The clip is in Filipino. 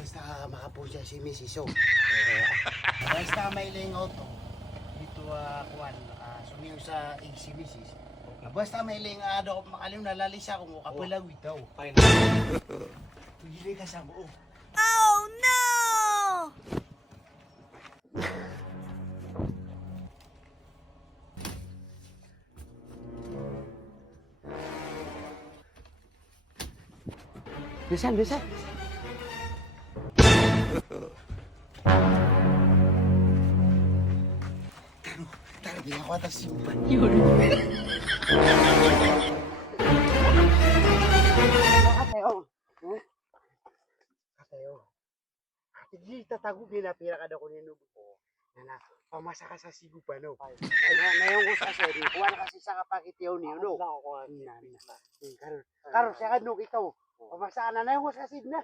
basta makapusya si Mrs. O. Basta may lingot to. Dito kuwan, sumiyo sa si Mrs. Basta may lingot ako makalim na lalisa kung kapalawid daw. Fine. Hindi ka sa mo. Oh no! Bisan, bisan. Tara, bilang ko atas simpan. Katayo. Katayo. Hindi tatago pinapira ka daw ko ninubo ko. Na pamasa ka sa sigupan, no? Ngayon ko sa sorry. Kuha na kasi sa kapakitiyaw niyo, no? Karon, siya ka, no, ikaw. Pamasa ka na ngayon ko sa sidna.